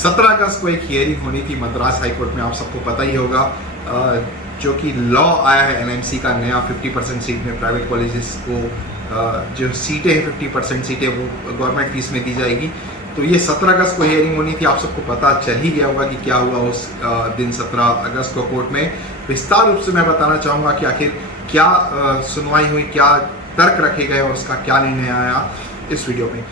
17 अगस्त को एक हियरिंग होनी थी मद्रास हाई कोर्ट में, आप सबको पता ही होगा, जो कि लॉ आया है एनएमसी का नया 50% सीट में प्राइवेट कॉलेजेस को जो सीटें हैं 50% सीटें वो गवर्नमेंट फीस में दी जाएगी। तो ये 17 अगस्त को हियरिंग होनी थी, आप सबको पता चल ही गया होगा कि क्या हुआ उस दिन 17 अगस्त को कोर्ट में। विस्तार रूप से मैं बताना चाहूँगा कि आखिर क्या सुनवाई हुई, क्या तर्क रखे गए और उसका क्या निर्णय आया इस वीडियो में।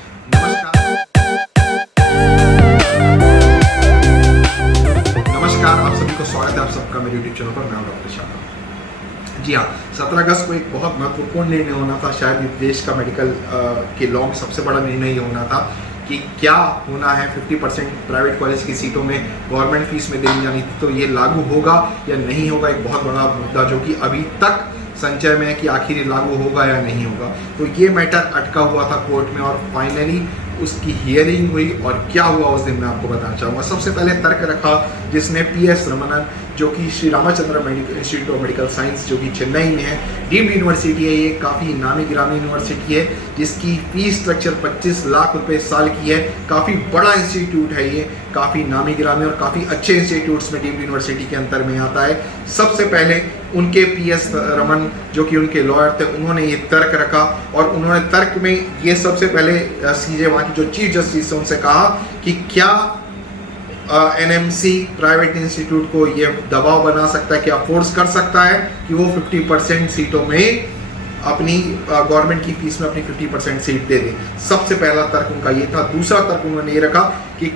नमस्कार, आप सभी को स्वागत है आप सबका मेरे यूट्यूब चैनल पर। मैं डॉक्टर शाह। जी हाँ, 17 अगस्त को एक बहुत महत्वपूर्ण निर्णय होना था, शायद देश का मेडिकल के लॉ में सबसे बड़ा निर्णय ये होना था कि क्या होना है। 50% प्राइवेट कॉलेज की सीटों में गवर्नमेंट फीस में देनी जानी थी, तो ये लागू होगा या नहीं होगा, एक बहुत बड़ा मुद्दा जो कि अभी तक संचय में है कि आखिर ये लागू होगा या नहीं होगा। तो ये मैटर अटका हुआ था कोर्ट में और फाइनली उसकी हियरिंग हुई और क्या हुआ उस दिन मैं आपको बताना चाहूँगा। सबसे पहले तर्क रखा जिसने PS रमनन, जो कि Shri Ramchandra institute of medical science जो कि चेन्नई में है, डीम्ड यूनिवर्सिटी है, ये काफ़ी नामी गिरामी यूनिवर्सिटी है जिसकी फीस स्ट्रक्चर 25 लाख रुपए साल की है। काफ़ी बड़ा इंस्टीट्यूट है ये, काफ़ी नामी गिरामी और काफ़ी अच्छे इंस्टीट्यूट्स में डीम्ड यूनिवर्सिटी के अंतर में आता है। सबसे पहले उनके PS रमन जो कि उनके लॉयर थे, उन्होंने ये तर्क रखा और उन्होंने तर्क में ये सबसे पहले सीजे वहाँ की जो चीफ जस्टिस है उनसे कहा कि क्या एनएमसी प्राइवेट इंस्टीट्यूट को ये दबाव बना सकता है, क्या फोर्स कर सकता है कि वो 50% सीटों में अपनी गवर्नमेंट की फीस में अपनी 50% सीट दे दे। सबसे पहला तर्क उनका ये था। दूसरा तर्क उन्होंने ये रखा कि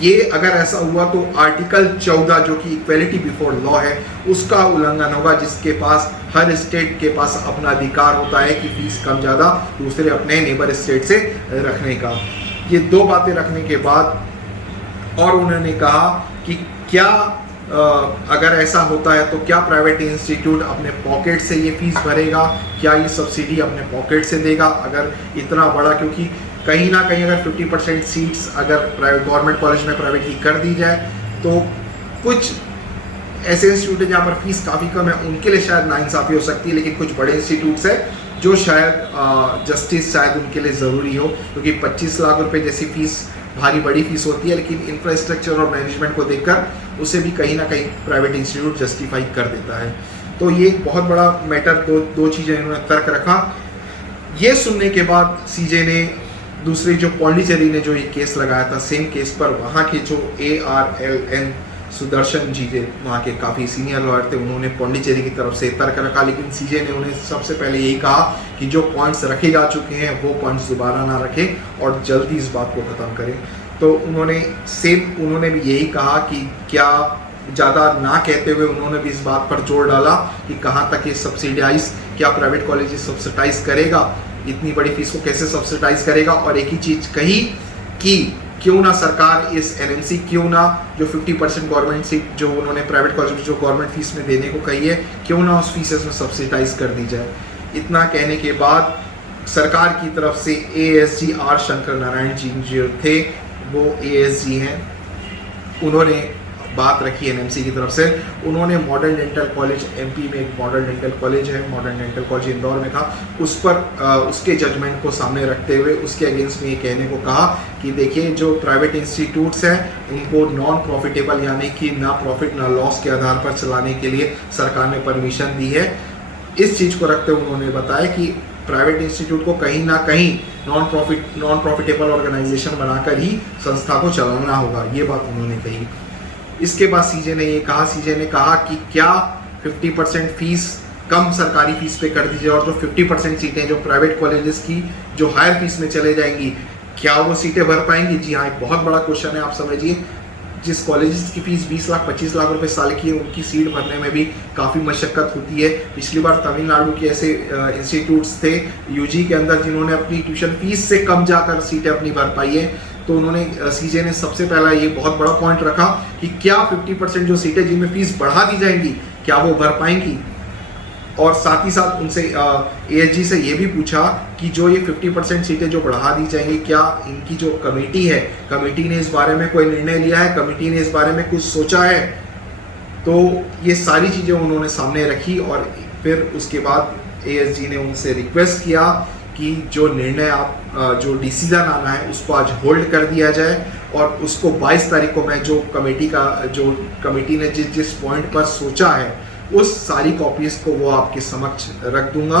ये अगर ऐसा हुआ तो आर्टिकल 14 जो कि इक्वेलिटी बिफोर लॉ है उसका उल्लंघन होगा, जिसके पास हर स्टेट के पास अपना अधिकार होता है कि फीस कम ज़्यादा दूसरे अपने नेबर स्टेट से रखने का। ये दो बातें रखने के बाद और उन्होंने कहा कि क्या अगर ऐसा होता है तो क्या प्राइवेट इंस्टीट्यूट अपने पॉकेट से ये फीस भरेगा, क्या ये सब्सिडी अपने पॉकेट से देगा अगर इतना बड़ा, क्योंकि कहीं ना कहीं अगर 50% सीट्स अगर प्राइवेट गवर्नमेंट कॉलेज में प्राइवेट की कर दी जाए तो कुछ ऐसे इंस्टीट्यूट है जहाँ पर फीस काफ़ी कम है, उनके लिए शायद नाइंसाफ़ी हो सकती है, लेकिन कुछ बड़े इंस्टीट्यूट्स है जो शायद जस्टिस शायद उनके लिए ज़रूरी हो, क्योंकि 25 लाख रुपए जैसी फीस भारी बड़ी फीस होती है, लेकिन इंफ्रास्ट्रक्चर और मैनेजमेंट को देखकर उसे भी कहीं ना कहीं प्राइवेट इंस्टीट्यूट जस्टिफाई कर देता है। तो ये एक बहुत बड़ा मैटर, दो चीज़ें इन्होंने तर्क रखा। ये सुनने के बाद सीजे ने दूसरे जो पौंडीचेरी ने जो ये केस लगाया था सेम केस पर, वहाँ के जो ARLN सुदर्शन जी थे, वहाँ के काफ़ी सीनियर लॉयर थे, उन्होंने पौंडीचेरी की तरफ से तर्क रखा, लेकिन सीजे ने उन्हें सबसे पहले यही कहा कि जो पॉइंट्स रखे जा चुके हैं वो पॉइंट्स दोबारा ना रखें और जल्दी इस बात को ख़त्म करें। तो उन्होंने भी यही कहा कि क्या ज़्यादा ना कहते हुए उन्होंने भी इस बात पर जोर डाला कि कहाँ तक ये सब्सिडाइज, क्या प्राइवेट कॉलेज सब्सिडाइज करेगा, इतनी बड़ी फीस को कैसे सब्सिडाइज करेगा। और एक ही चीज़ कही कि क्यों ना सरकार इस एनएमसी, क्यों ना जो 50% गवर्नमेंट सीट जो उन्होंने प्राइवेट कॉलेज जो गवर्नमेंट फीस में देने को कही है, क्यों ना उस फीसेस में सब्सिडाइज कर दी जाए। इतना कहने के बाद सरकार की तरफ से ASG R शंकर नारायण जी जो थे, वो ASG हैं, उन्होंने बात रखी एनएमसी की तरफ से। उन्होंने मॉडर्न डेंटल कॉलेज MP में एक मॉडर्न डेंटल कॉलेज है, मॉडर्न डेंटल कॉलेज इंदौर में था, उस पर उसके जजमेंट को सामने रखते हुए उसके अगेंस्ट में ये कहने को कहा कि देखिए जो प्राइवेट इंस्टीट्यूट्स हैं उनको नॉन प्रॉफिटेबल यानी कि ना प्रॉफिट ना लॉस के आधार पर चलाने के लिए सरकार ने परमिशन दी है। इस चीज़ को रखते हुए उन्होंने बताया कि प्राइवेट इंस्टीट्यूट को कहीं ना कहीं नॉन प्रॉफिटेबल ऑर्गेनाइजेशन बनाकर ही संस्था को चलाना होगा, ये बात उन्होंने कही। इसके बाद सीजे ने कहा कि क्या 50% फीस कम सरकारी फीस पे कर दीजिए और जो 50% सीटें जो प्राइवेट कॉलेजेस की जो हायर फीस में चले जाएंगी, क्या वो सीटें भर पाएंगी। जी हाँ, एक बहुत बड़ा क्वेश्चन है। आप समझिए जिस कॉलेजेस की फीस 20 लाख 25 लाख रुपए साल की है, उनकी सीट भरने में भी काफ़ी मशक्क़त होती है। पिछली बार तमिलनाडु के ऐसे इंस्टीट्यूट्स थे UG के अंदर जिन्होंने अपनी ट्यूशन फीस से कम जाकर सीटें अपनी भर पाई है। तो उन्होंने सीजे ने सबसे पहला ये बहुत बड़ा पॉइंट रखा कि क्या 50% जो सीटें जिनमें फीस बढ़ा दी जाएंगी क्या वो भर पाएंगी, और साथ ही साथ उनसे ASG से ये भी पूछा कि जो ये 50% सीटें जो बढ़ा दी जाएंगी, क्या इनकी जो कमेटी है, कमेटी ने इस बारे में कोई निर्णय लिया है, कमेटी ने इस बारे में कुछ सोचा है। तो ये सारी चीज़ें उन्होंने सामने रखी और फिर उसके बाद ASG ने उनसे रिक्वेस्ट किया कि जो निर्णय आप जो डिसीजन आना है उसको आज होल्ड कर दिया जाए और उसको 22 तारीख को मैं जो कमेटी ने जिस पॉइंट पर सोचा है उस सारी कॉपीज को वो आपके समक्ष रख दूंगा,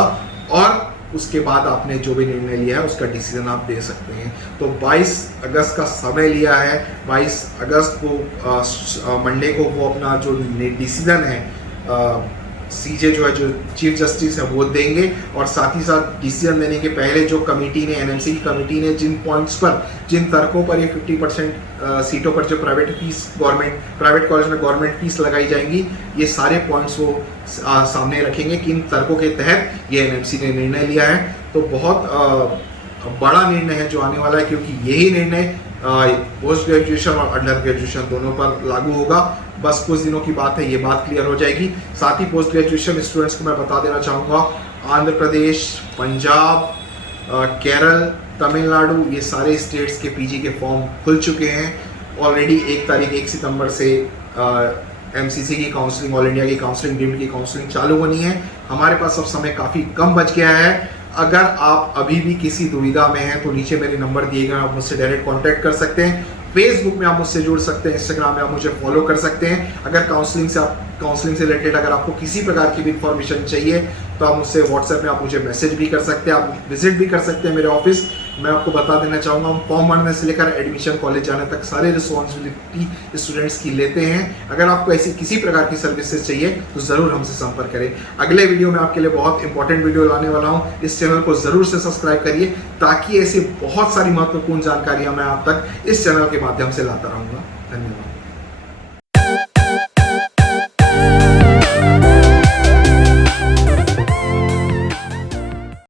और उसके बाद आपने जो भी निर्णय लिया है उसका डिसीजन आप दे सकते हैं। तो 22 अगस्त का समय लिया है, 22 अगस्त को मंडे को वो अपना जो डिसीजन है सीजे जो है, जो चीफ जस्टिस है वो देंगे, और साथ ही साथ डिसीजन देने के पहले जो कमेटी ने, एनएमसी की कमेटी ने जिन पॉइंट्स पर, जिन तर्कों पर ये 50% सीटों पर जो प्राइवेट कॉलेज में गवर्नमेंट फीस लगाई जाएंगी, ये सारे पॉइंट्स वो सामने रखेंगे कि इन तर्कों के तहत ये एनएमसी ने निर्णय लिया है। तो बहुत बड़ा निर्णय है जो आने वाला है, क्योंकि यही निर्णय पोस्ट ग्रेजुएशन और अंडर ग्रेजुएशन दोनों पर लागू होगा। बस कुछ दिनों की बात है, ये बात क्लियर हो जाएगी। साथ ही पोस्ट ग्रेजुएशन स्टूडेंट्स को मैं बता देना चाहूँगा, आंध्र प्रदेश, पंजाब, केरल, तमिलनाडु, ये सारे स्टेट्स के पीजी के फॉर्म खुल चुके हैं ऑलरेडी। 1 सितंबर से एमसीसी की काउंसलिंग, ऑल इंडिया की काउंसलिंग, डीम्ड की काउंसलिंग चालू होनी है। हमारे पास अब समय काफ़ी कम बच गया है। अगर आप अभी भी किसी दुविधा में हैं तो नीचे मेरे नंबर दिए गए, आप मुझसे डायरेक्ट कांटेक्ट कर सकते हैं। फेसबुक में आप मुझसे जुड़ सकते हैं, इंस्टाग्राम में आप मुझे फॉलो कर सकते हैं। अगर काउंसलिंग से रिलेटेड अगर आपको किसी प्रकार की भी इंफॉर्मेशन चाहिए तो आप मुझसे व्हाट्सएप में आप मुझे मैसेज भी कर सकते हैं, आप विजिट भी कर सकते हैं मेरे ऑफिस। मैं आपको बता देना चाहूँगा, हम फॉर्म भरने से लेकर एडमिशन कॉलेज जाने तक सारे रिस्पॉन्सिबिलिटी स्टूडेंट्स की लेते हैं। अगर आपको ऐसी किसी प्रकार की सर्विसेज चाहिए तो ज़रूर हमसे संपर्क करें। अगले वीडियो में आपके लिए बहुत इंपॉर्टेंट वीडियो लाने वाला हूँ। इस चैनल को ज़रूर से सब्सक्राइब करिए, ताकि ऐसी बहुत सारी महत्वपूर्ण जानकारियाँ मैं आप तक इस चैनल के माध्यम से लाता रहूँगा। धन्यवाद।